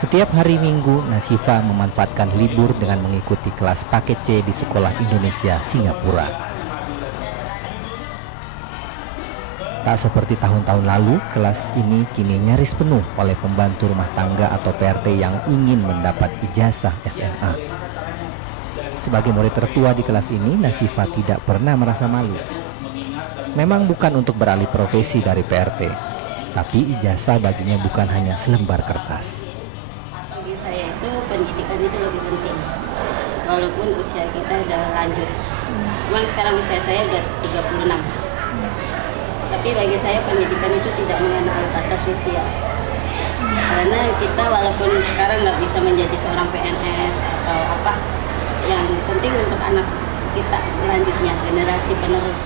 Setiap hari Minggu, Nasifa memanfaatkan libur dengan mengikuti kelas paket C di Sekolah Indonesia Singapura. Tak seperti tahun-tahun lalu, kelas ini kini nyaris penuh oleh pembantu rumah tangga atau PRT yang ingin mendapat ijazah SMA. Sebagai murid tertua di kelas ini, Nasifa tidak pernah merasa malu. Memang bukan untuk beralih profesi dari PRT, tapi ijazah baginya bukan hanya selembar kertas. Bagi saya itu pendidikan itu lebih penting, walaupun usia kita udah lanjut. Cuman sekarang usia saya udah 36. Tapi bagi saya pendidikan itu tidak mengenal batas usia. Karena kita walaupun sekarang nggak bisa menjadi seorang PNS atau apa, yang penting untuk anak kita selanjutnya, generasi penerus.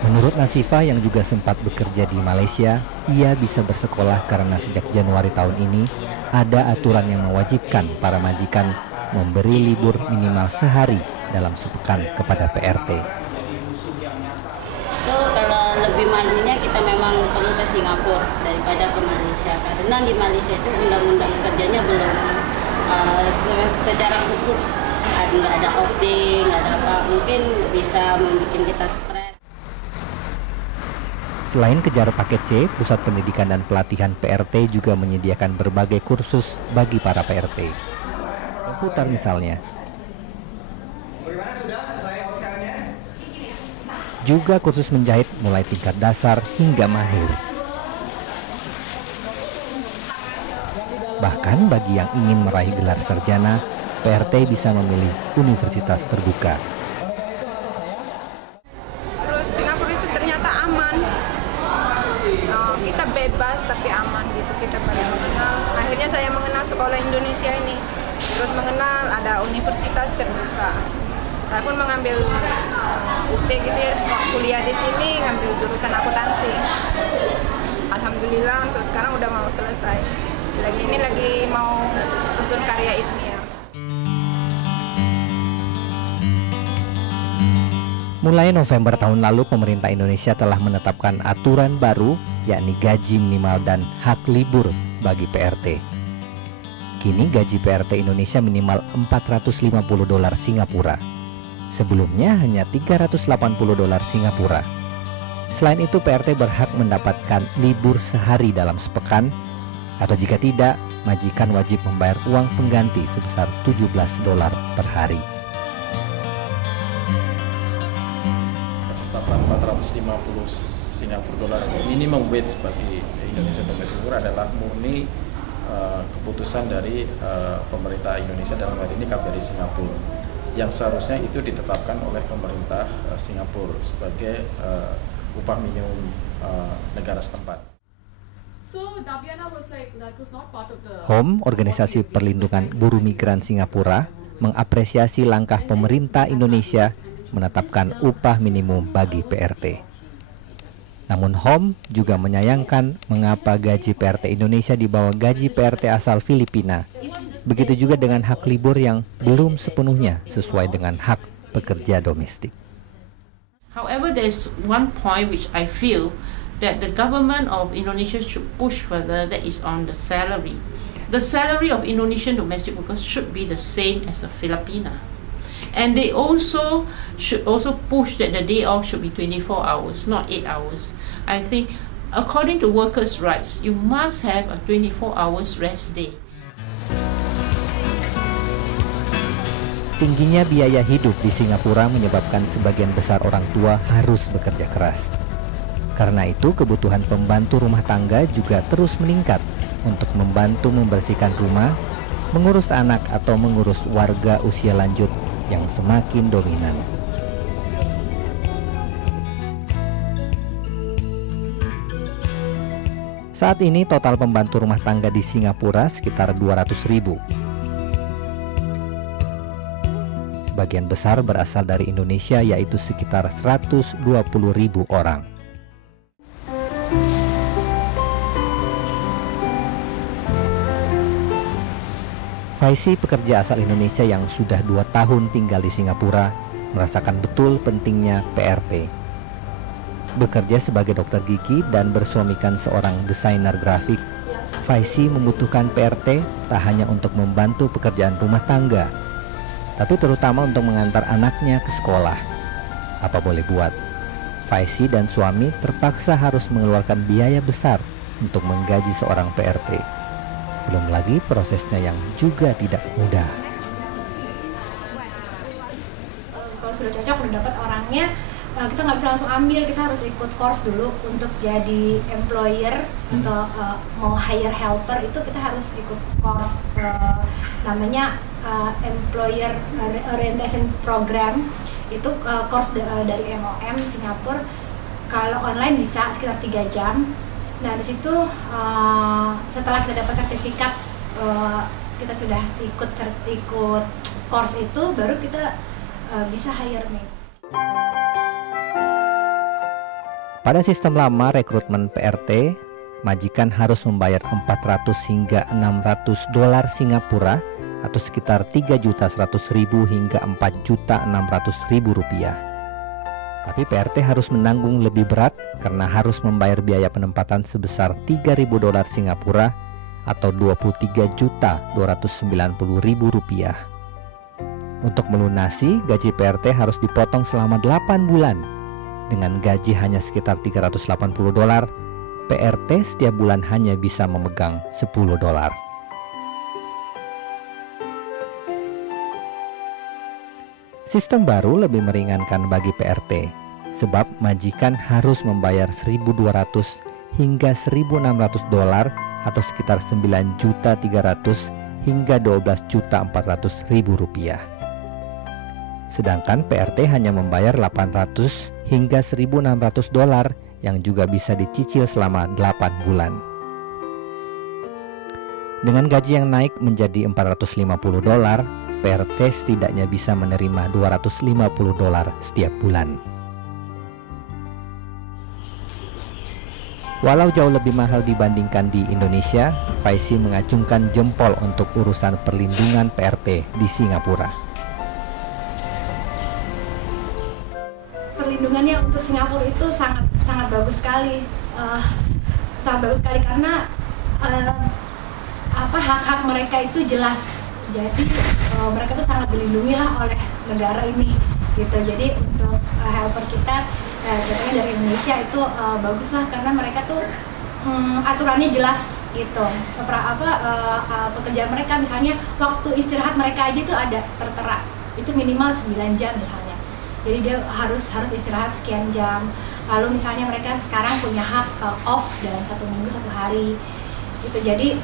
Menurut Nasifa yang juga sempat bekerja di Malaysia, ia bisa bersekolah karena sejak Januari tahun ini ada aturan yang mewajibkan para majikan memberi libur minimal sehari dalam sepekan kepada PRT. Itu kalau lebih malunya kita memang perlu ke Singapura daripada ke Malaysia, karena di Malaysia itu undang-undang kerjanya belum secara hukum nggak ada off day, nggak ada apa, mungkin bisa membuat kita stres. Selain kejar paket C, Pusat Pendidikan dan Pelatihan PRT juga menyediakan berbagai kursus bagi para PRT. Komputer misalnya. Juga kursus menjahit mulai tingkat dasar hingga mahir. Bahkan bagi yang ingin meraih gelar sarjana, PRT bisa memilih universitas terbuka. Terus Singapura itu ternyata aman. Kita bebas tapi aman gitu, kita pada mengenal. Akhirnya saya mengenal sekolah Indonesia ini. Terus mengenal ada universitas terbuka. Saya pun mengambil UT gitu ya, kuliah di sini, ngambil jurusan akuntansi. Alhamdulillah untuk sekarang udah mau selesai. Lagi mau susun karya ilmiah. Mulai November tahun lalu, pemerintah Indonesia telah menetapkan aturan baru, yakni gaji minimal dan hak libur bagi PRT. Kini gaji PRT Indonesia minimal $450 Singapura. Sebelumnya hanya $380 Singapura. Selain itu, PRT berhak mendapatkan libur sehari dalam sepekan, atau jika tidak, majikan wajib membayar uang pengganti sebesar $17 per hari. 450 Singapura dolar minimum wage bagi Indonesia Domestic Worker adalah murni keputusan dari pemerintah Indonesia, dalam hal ini KBRI Singapura, yang seharusnya itu ditetapkan oleh pemerintah Singapura sebagai upah minimum negara setempat. HOM, Organisasi Perlindungan Buruh Migran Singapura, mengapresiasi langkah pemerintah Indonesia menetapkan upah minimum bagi PRT. Namun HOM juga menyayangkan mengapa gaji PRT Indonesia di bawah gaji PRT asal Filipina. Begitu juga dengan hak libur yang belum sepenuhnya sesuai dengan hak pekerja domestik. However, there is one point which I feel that the government of Indonesia should push further, that is on the salary. The salary of Indonesian domestic workers should be the same as the Filipina. And they should also push that the day off should be 24 hours, not 8 hours. I think according to workers' rights, you must have a 24 hours rest day. Tingginya biaya hidup di Singapura menyebabkan sebagian besar orang tua harus bekerja keras. Karena itu, kebutuhan pembantu rumah tangga juga terus meningkat untuk membantu membersihkan rumah, mengurus anak atau mengurus warga usia lanjut yang semakin dominan. Saat ini total pembantu rumah tangga di Singapura sekitar 200.000. Sebagian besar berasal dari Indonesia, yaitu sekitar 120.000 orang. Faisi, pekerja asal Indonesia yang sudah 2 tahun tinggal di Singapura, merasakan betul pentingnya PRT. Bekerja sebagai dokter gigi dan bersuamikan seorang desainer grafik, Faisi membutuhkan PRT tak hanya untuk membantu pekerjaan rumah tangga, tapi terutama untuk mengantar anaknya ke sekolah. Apa boleh buat, Faisi dan suami terpaksa harus mengeluarkan biaya besar untuk menggaji seorang PRT. Belum lagi prosesnya yang juga tidak mudah. Kalau sudah cocok, udah dapat orangnya, kita nggak bisa langsung ambil, kita harus ikut course dulu untuk jadi employer atau mau hire helper, itu kita harus ikut course namanya employer orientation program. Itu course dari MOM Singapura. Kalau online bisa sekitar 3 jam. Nah di situ setelah kita dapat sertifikat, kita sudah ikut course itu, baru kita bisa hire maid. Pada sistem lama rekrutmen PRT, majikan harus membayar 400 hingga 600 dolar Singapura atau sekitar 3.100.000 hingga 4.600.000 rupiah. Tapi PRT harus menanggung lebih berat karena harus membayar biaya penempatan sebesar 3.000 dolar Singapura atau 23.290.000 rupiah. Untuk melunasi, gaji PRT harus dipotong selama 8 bulan. Dengan gaji hanya sekitar 380 dolar, PRT setiap bulan hanya bisa memegang 10 dolar. Sistem baru lebih meringankan bagi PRT, sebab majikan harus membayar 1.200 hingga 1.600 dolar atau sekitar 9.300.000 hingga 12.400.000 rupiah. Sedangkan PRT hanya membayar 800 hingga 1.600 dolar yang juga bisa dicicil selama 8 bulan. Dengan gaji yang naik menjadi 450 dolar, PRT setidaknya bisa menerima 250 dolar setiap bulan. Walau jauh lebih mahal dibandingkan di Indonesia, Faisi mengacungkan jempol untuk urusan perlindungan PRT di Singapura. Perlindungannya untuk Singapura itu sangat bagus sekali, karena hak-hak mereka itu jelas. Jadi mereka tuh sangat dilindungi lah oleh negara ini, gitu. Jadi untuk helper kita, contohnya dari Indonesia itu bagus lah karena mereka tuh aturannya jelas, gitu. Pekerjaan mereka misalnya waktu istirahat mereka aja itu ada tertera, itu minimal 9 jam misalnya. Jadi dia harus istirahat sekian jam. Lalu misalnya mereka sekarang punya hak off dalam 1 minggu 1 hari. Gitu. Jadi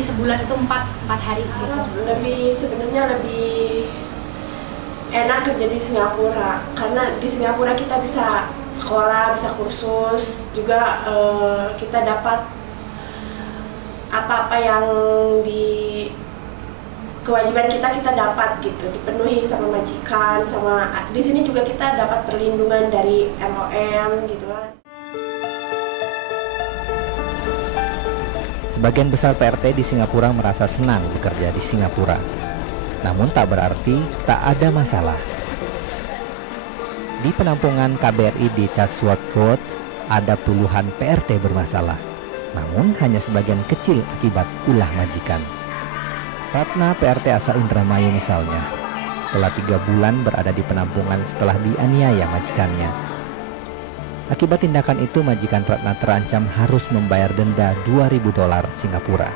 sebulan itu 4 hari gitu. Sebenarnya lebih enak kerja di Singapura karena di Singapura kita bisa sekolah, bisa kursus, juga kita dapat apa-apa yang kewajiban kita dapat gitu, dipenuhi sama majikan, sama di sini juga kita dapat perlindungan dari MOM gitu kan. Sebagian besar PRT di Singapura merasa senang bekerja di Singapura. Namun tak berarti tak ada masalah. Di penampungan KBRI di Chatsworth Road ada puluhan PRT bermasalah. Namun hanya sebagian kecil akibat ulah majikan. Ratna PRT asal Indramayu misalnya, telah 3 bulan berada di penampungan setelah dianiaya majikannya. Akibat tindakan itu, majikan Ratna terancam harus membayar denda 2.000 dolar Singapura.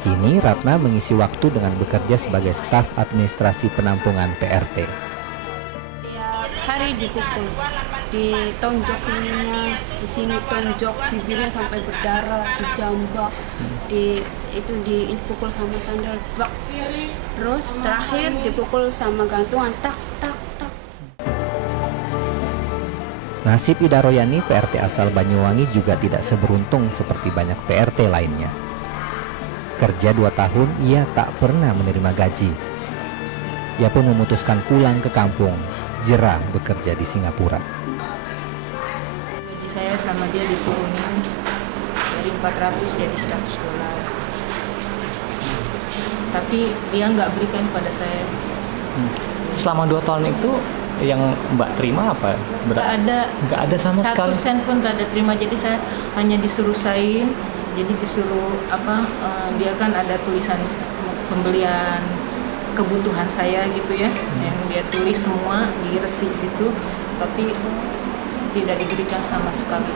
Kini Ratna mengisi waktu dengan bekerja sebagai staf administrasi penampungan PRT. Tiap hari dipukul, ditonjok ininya, di sini tonjok, bibirnya sampai berdarah, dijambak, dipukul sama sandal, bak. Terus terakhir dipukul sama gantungan, tak tak tak. Nasib Ida Royani, PRT asal Banyuwangi, juga tidak seberuntung seperti banyak PRT lainnya. Kerja 2 tahun, ia tak pernah menerima gaji. Ia pun memutuskan pulang ke kampung, jerah bekerja di Singapura. Gaji saya sama dia diturunin dari 400 jadi 100 dolar. Tapi dia nggak berikan pada saya. Selama 2 tahun itu yang Mbak terima apa? Nggak ada sama sekali. 1 sen pun tak ada terima. Jadi saya hanya disuruh sign. Jadi disuruh dia kan ada tulisan pembelian kebutuhan saya gitu ya, yang dia tulis semua di resi situ, tapi tidak diberikan sama sekali.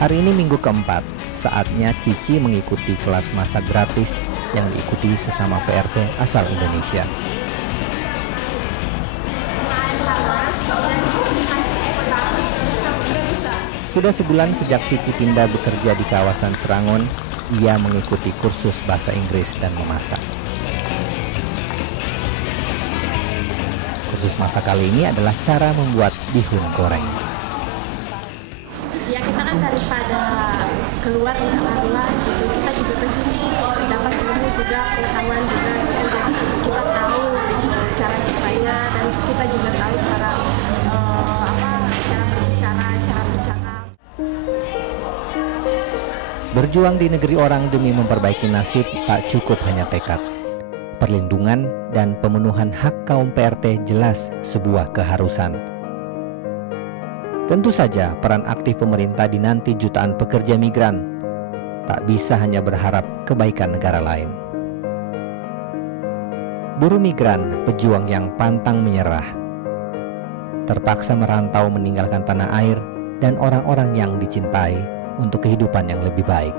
Hari ini minggu keempat, saatnya Cici mengikuti kelas masak gratis yang diikuti sesama PRT asal Indonesia. Sudah sebulan sejak Cici pindah bekerja di kawasan Serangon, ia mengikuti kursus bahasa Inggris dan memasak. Kursus masak kali ini adalah cara membuat bihun goreng. Ya kita kan daripada keluar lari gitu, kita juga ke sini dapat ilmu juga, pengetahuan juga gitu. Jadi kita tahu cara caranya dan kita juga tahu cara berbicara, cara bercakap. Berjuang di negeri orang demi memperbaiki nasib tak cukup hanya tekad. Perlindungan dan pemenuhan hak kaum PRT jelas sebuah keharusan. Tentu saja peran aktif pemerintah dinanti jutaan pekerja migran. Tak bisa hanya berharap kebaikan negara lain. Buruh migran, pejuang yang pantang menyerah, terpaksa merantau meninggalkan tanah air dan orang-orang yang dicintai untuk kehidupan yang lebih baik.